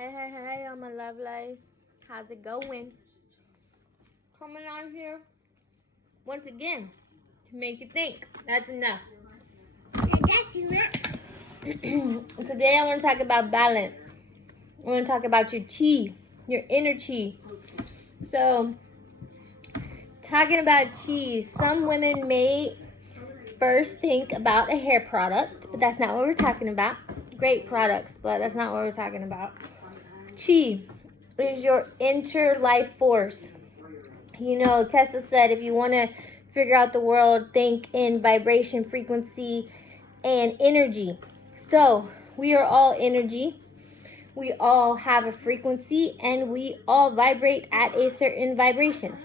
Hey, all my love lives. How's it going? Coming on here once again to make you think. That's enough. Today I want to talk about balance. I want to talk about your chi, your inner chi. So, talking about chi, some women may first think about a hair product, but that's not what we're talking about. Great products, but that's not what we're talking about. Chi is your inner life force. You know, Tesla said if you want to figure out the world, think in vibration, frequency, and energy. So, we are all energy. We all have a frequency, and we all vibrate at a certain vibration.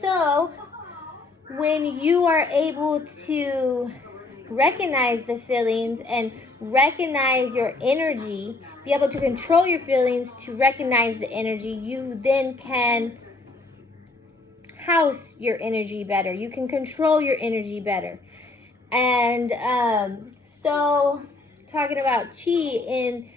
So, when you are able to recognize the feelings and recognize your energy, be able to control your feelings to recognize the energy, you then can house your energy better. You can control your energy better. And so talking about chi, in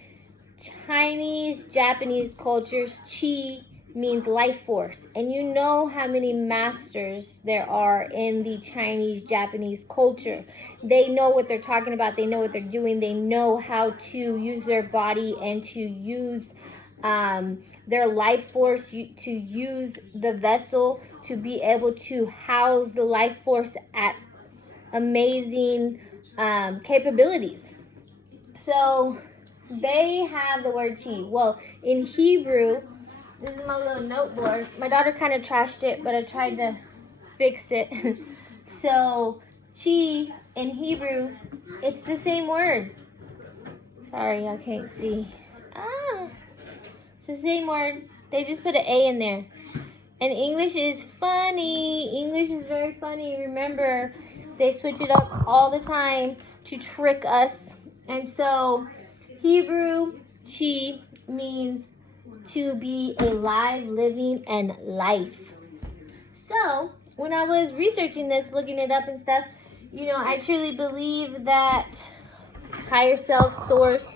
Chinese, Japanese cultures, chi means life force. And you know how many masters there are in the Chinese, Japanese culture. They know what they're talking about. They know what they're doing. They know how to use their body and to use their life force, to use the vessel to be able to house the life force at amazing capabilities. So they have the word chi. Well, in Hebrew, this is my little noteboard. My daughter kind of trashed it, but I tried to fix it. So, chi in Hebrew, it's the same word. Sorry, I can't see. It's the same word. They just put an A in there. And English is funny. English is very funny. Remember, they switch it up all the time to trick us. And so, Hebrew chi means to be alive, living, and life. So, when I was researching this, looking it up and stuff, you know, I truly believe that higher self, source,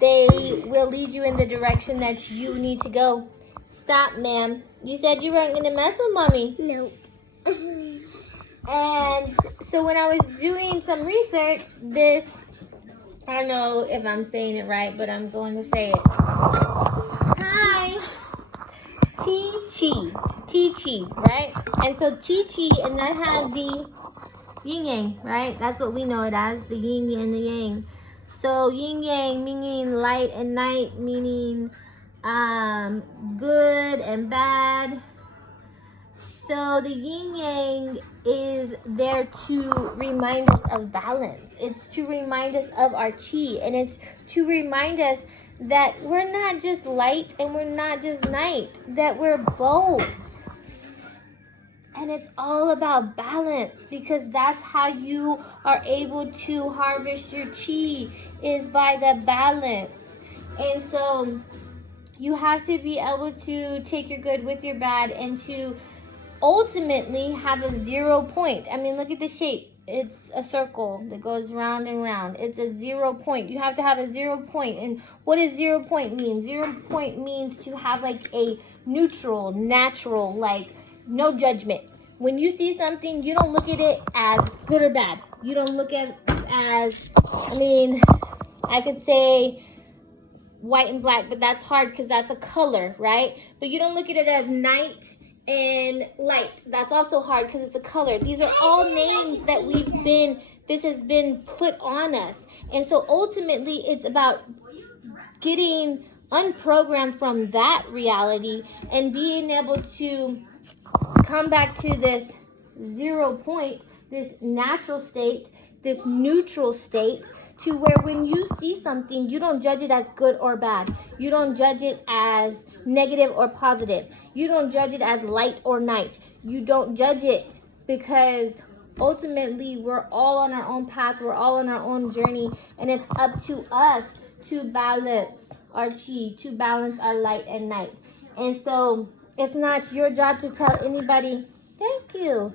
they will lead you in the direction that you need to go. Stop, ma'am. You said you weren't going to mess with mommy. No. And so when I was doing some research, this, I don't know if I'm saying it right, but I'm going to say it. Hi. Chi, right? And so Chi, and that has the yin yang, right? That's what we know it as, the yin and the yang. So yin yang meaning light and night, meaning good and bad. So the yin yang is there to remind us of balance. It's to remind us of our chi, and it's to remind us that we're not just light and we're not just night, that we're both. And it's all about balance, because that's how you are able to harvest your chi, is by the balance. And so you have to be able to take your good with your bad and to ultimately have a 0 point. I mean, look at the shape. It's a circle that goes round and round. It's a 0 point. You have to have a 0 point. And what does 0 point mean? 0 point means to have like a neutral, natural, like no judgment. When you see something, you don't look at it as good or bad. You don't look at it as, I mean, I could say white and black, but that's hard because that's a color, right? But you don't look at it as night and light. That's also hard because it's a color. These are all names that this has been put on us. And so ultimately it's about getting unprogrammed from that reality and being able to come back to this 0 point, this natural state, this neutral state, to where when you see something, you don't judge it as good or bad. You don't judge it as negative or positive. You don't judge it as light or night. You don't judge it, because ultimately we're all on our own path. We're all on our own journey, and it's up to us to balance our chi, to balance our light and night. And so it's not your job to tell anybody, thank you,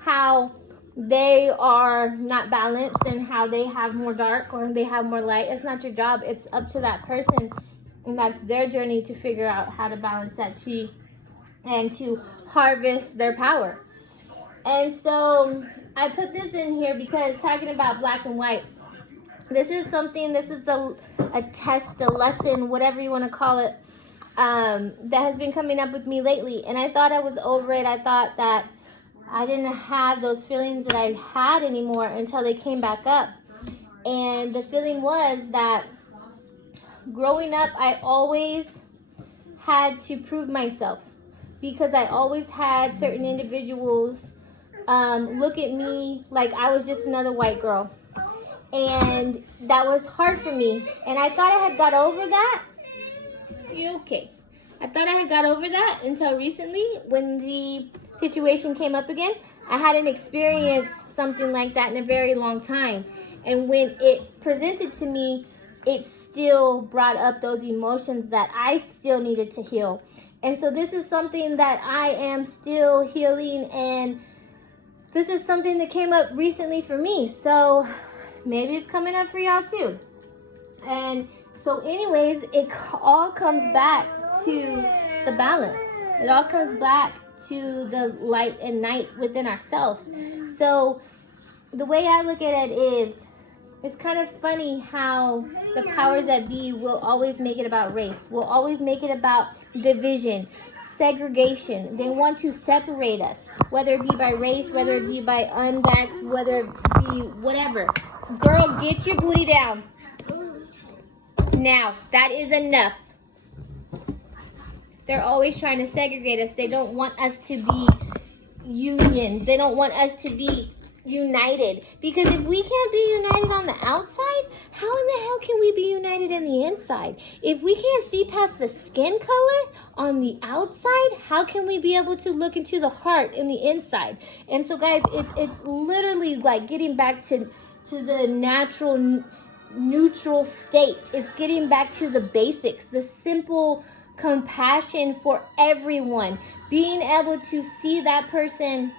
how they are not balanced and how they have more dark or they have more light. It's not your job. It's up to that person And that's their journey to figure out how to balance that chi and to harvest their power. And so I put this in here because talking about black and white, this is a test, a lesson, whatever you want to call it, that has been coming up with me lately. And I thought I was over it. I thought that I didn't have those feelings that I had anymore until they came back up. And the feeling was that growing up, I always had to prove myself because I always had certain individuals look at me like I was just another white girl. And that was hard for me. And I thought I had got over that. You're okay. I thought I had got over that until recently when the situation came up again. I hadn't experienced something like that in a very long time. And when it presented to me, it still brought up those emotions that I still needed to heal. And so this is something that I am still healing, and this is something that came up recently for me. So maybe it's coming up for y'all too. And so anyways, it all comes back to the balance. It all comes back to the light and night within ourselves. So the way I look at it is, it's kind of funny how the powers that be will always make it about race, will always make it about division, segregation. They want to separate us, whether it be by race, whether it be by unvax, whether it be whatever. Girl, get your booty down. Now, that is enough. They're always trying to segregate us. They don't want us to be union. They don't want us to be united. Because if we can't be united on the outside, how in the hell can we be united in the inside? If we can't see past the skin color on the outside, how can we be able to look into the heart in the inside? And so guys, it's literally like getting back to the natural neutral state. It's getting back to the basics, the simple compassion for everyone, being able to see that person,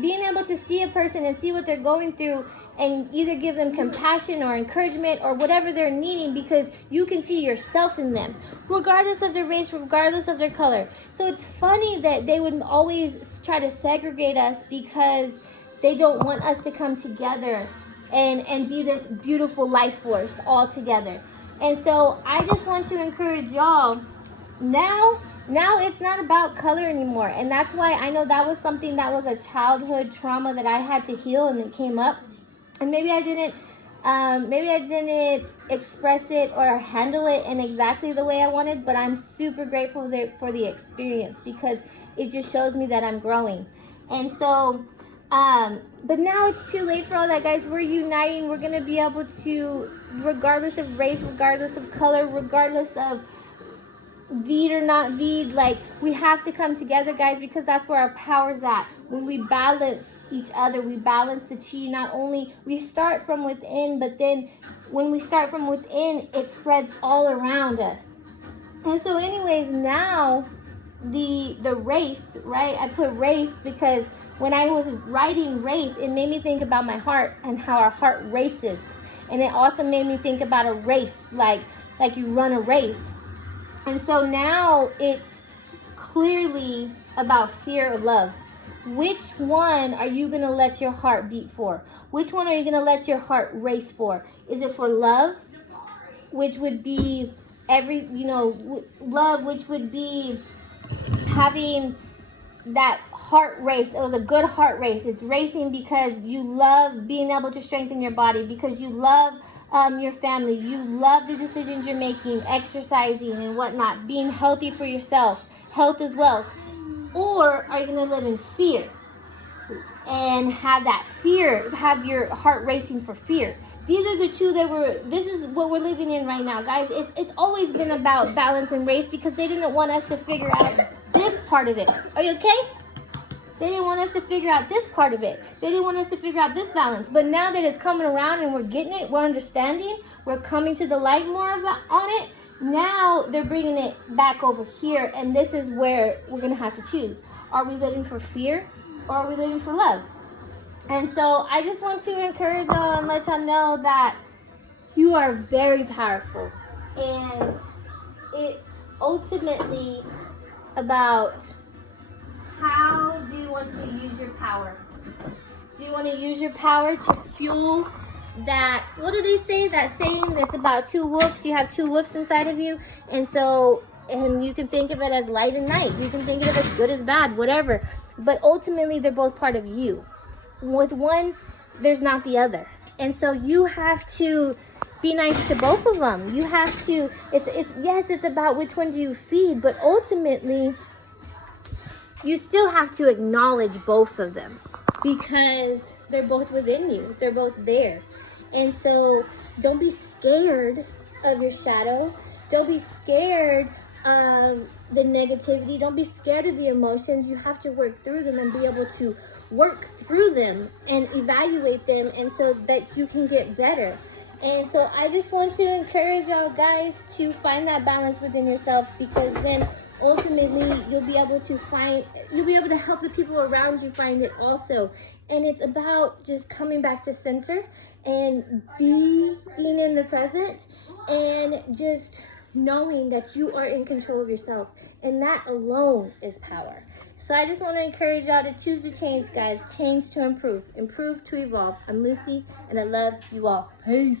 being able to see a person and see what they're going through and either give them compassion or encouragement or whatever they're needing, because you can see yourself in them, regardless of their race, regardless of their color. So it's funny that they would always try to segregate us because they don't want us to come together and be this beautiful life force all together. And so I just want to encourage y'all, now it's not about color anymore. And that's why I know that was something that was a childhood trauma that I had to heal, and it came up. And maybe I didn't express it or handle it in exactly the way I wanted, but I'm super grateful for the experience, because it just shows me that I'm growing. And so but now it's too late for all that, guys. We're uniting. We're going to be able to, regardless of race, regardless of color, regardless of Veed or not Veed, like, we have to come together, guys, because that's where our power's at. When we balance each other, we balance the chi. Not only we start from within, but then when we start from within, it spreads all around us. And so anyways, now the race, right? I put race because when I was writing race, it made me think about my heart and how our heart races. And it also made me think about a race, like you run a race. And so now it's clearly about fear or love. Which one are you going to let your heart beat for? Which one are you going to let your heart race for? Is it for love, which would be love, which would be having that heart race? It was a good heart race. It's racing because you love being able to strengthen your body, because you love your family, you love the decisions you're making, exercising and whatnot, being healthy for yourself, health is wealth. Or are you going to live in fear and have that fear, have your heart racing for fear? These are the two this is what we're living in right now, guys. It's always been about balance and race, because they didn't want us to figure out this part of it. Are you okay? They didn't want us to figure out this part of it. They didn't want us to figure out this balance. But now that it's coming around and we're getting it, we're understanding, we're coming to the light more on it, now they're bringing it back over here, and this is where we're going to have to choose. Are we living for fear, or are we living for love? And so I just want to encourage y'all and let y'all know that you are very powerful. And it's ultimately about how do you want to use your power. Do you want to use your power to fuel that, what do they say, that saying that's about two wolves? You have two wolves inside of you, and you can think of it as light and night. You can think of it as good as bad, whatever. But ultimately, they're both part of you. With one, there's not the other. And so you have to be nice to both of them. You have to, it's about which one do you feed, but ultimately, you still have to acknowledge both of them because they're both within you. They're both there. And so don't be scared of your shadow. Don't be scared of the negativity. Don't be scared of the emotions. You have to work through them and be able to work through them and evaluate them, and so that you can get better. And so I just want to encourage y'all guys to find that balance within yourself, because then ultimately you'll be able to help the people around you find it also. And it's about just coming back to center and being in the present and just knowing that you are in control of yourself, and that alone is power. So I just want to encourage y'all to choose to change, guys. Change to improve to evolve. I'm Lucy, and I love you all. Peace.